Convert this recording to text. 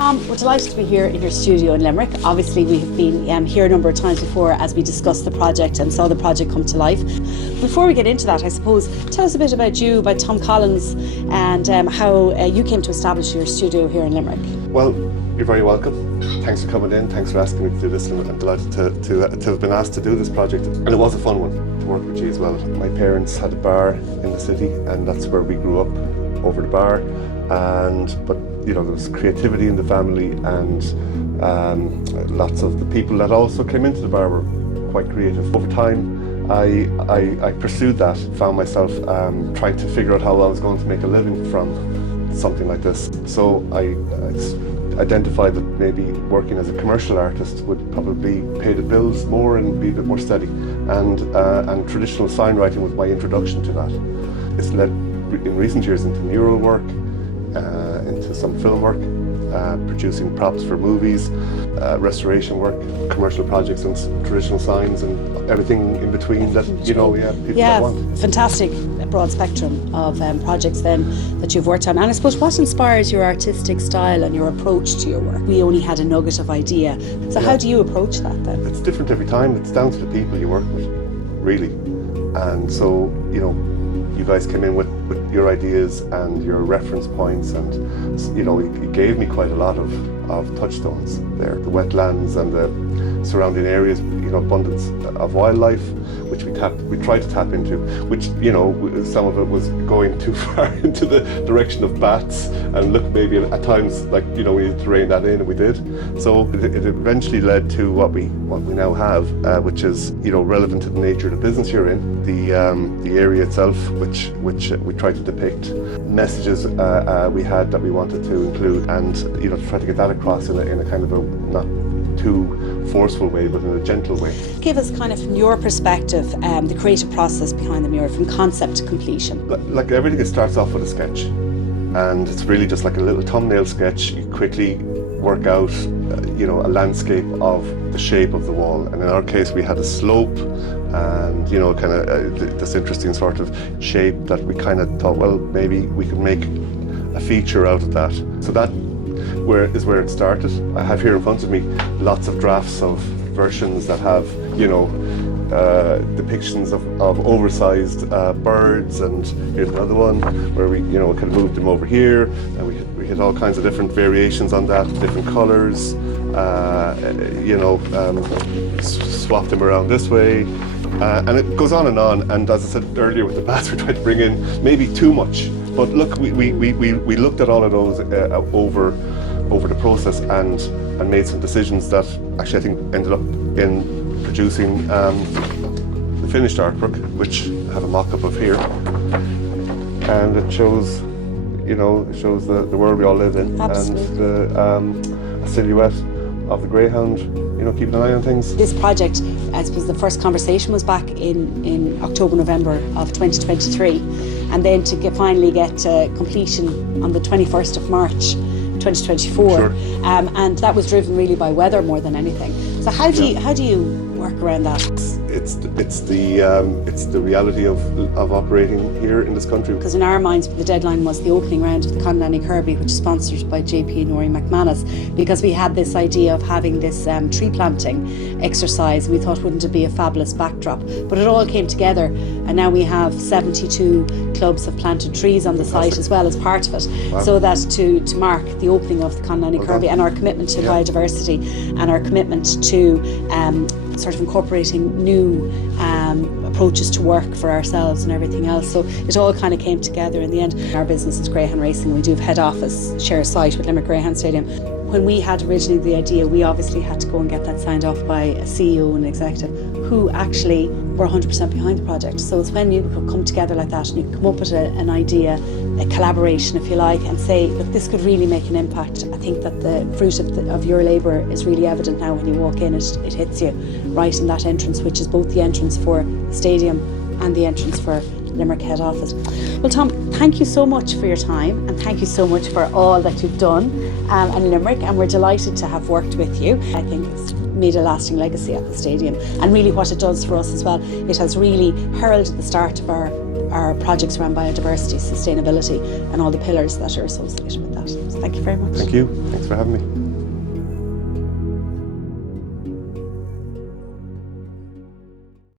We're delighted to be here in your studio in Limerick. Obviously we have been here a number of times before as we discussed the project and saw the project come to life. Before we get into that, I suppose, tell us a bit about you, about Tom Collins, and how you came to establish your studio here in Limerick. Well, you're very welcome. Thanks for coming in, thanks for asking me to do this, and I'm delighted to have been asked to do this project. And it was a fun one to work with you as well. My parents had a bar in the city and that's where we grew up, over the bar. But you know, there was creativity in the family, and lots of the people that also came into the bar were quite creative. Over time, I pursued that, found myself trying to figure out how I was going to make a living from something like this. So I identified that maybe working as a commercial artist would probably pay the bills more and be a bit more steady. And traditional sign writing was my introduction to that. It's led in recent years into mural work, into some film work, producing props for movies, restoration work, commercial projects and traditional signs, and everything in between that, you know, people that want. Fantastic broad spectrum of projects then that you've worked on. And I suppose what inspires your artistic style and your approach to your work? We only had a nugget of idea. So how do you approach that then? It's different every time. It's down to the people you work with, really. And so, you know, you guys came in with your ideas and your reference points, and you know, it gave me quite a lot of touchstones there. The wetlands and the surrounding areas, you know, abundance of wildlife, which we tried to tap into, which, you know, some of it was going too far into the direction of bats, and look, maybe at times like, you know, we needed to rein that in, and we did. So it eventually led to what we now have, which is, you know, relevant to the nature of the business you're in, the area itself, which we tried to depict, messages we had that we wanted to include, and, you know, to try to get that across in a kind of a not too forceful way, but in a gentle way. Give us kind of, from your perspective, the creative process behind the mural, from concept to completion. Like everything, it starts off with a sketch, and it's really just like a little thumbnail sketch. You quickly work out, you know, a landscape of the shape of the wall, and in our case we had a slope, and, you know, kind of this interesting sort of shape that we kind of thought, well, maybe we could make a feature out of that. So that is where it started. I have here in front of me lots of drafts of versions that have, you know, depictions of oversized birds, and here's another one where we, you know, kind of moved them over here, and we had all kinds of different variations on that, different colours, you know, swapped them around this way, and it goes on. And as I said earlier with the bats, we tried to bring in maybe too much, but look, we looked at all of those over the process and made some decisions that actually I think ended up in producing the finished artwork, which I have a mock-up of here, and it shows, you know, it shows the world we all live in. Absolutely. And a silhouette of the greyhound, you know, keeping an eye on things. This project, I suppose the first conversation was back in October, November of 2023, and then to finally get completion on the 21st of March 2024, sure. And that was driven really by weather more than anything. So how do you work around that? It's the reality of operating here in this country. Because in our minds, the deadline was the opening round of the Conlanny Kirby, which is sponsored by JP and Nori McManus, because we had this idea of having this tree planting exercise. We thought, wouldn't it be a fabulous backdrop? But it all came together, and now we have 72 clubs have planted trees on the site as well as part of it. Wow. So that to mark the opening of the Conlanny Kirby, and our commitment to biodiversity, and our commitment to sort of incorporating new approaches to work for ourselves and everything else. So it all kind of came together in the end. Our business is Greyhound Racing. We do have head office, share a site with Limerick Greyhound Stadium. When we had originally the idea, we obviously had to go and get that signed off by a CEO and executive who actually were 100% behind the project. So it's when you come together like that and you come up with an idea, a collaboration if you like, and say, look, this could really make an impact. I think that the fruit of your labour is really evident now when you walk in. It hits you right in that entrance, which is both the entrance for the stadium and the entrance for Limerick head office. Well, Tom, thank you so much for your time, and thank you so much for all that you've done in Limerick, and we're delighted to have worked with you. I think it's made a lasting legacy at the stadium, and really what it does for us as well, it has really heralded the start of our our projects around biodiversity, sustainability, and all the pillars that are associated with that. So thank you very much. Thank you. Thanks for having me.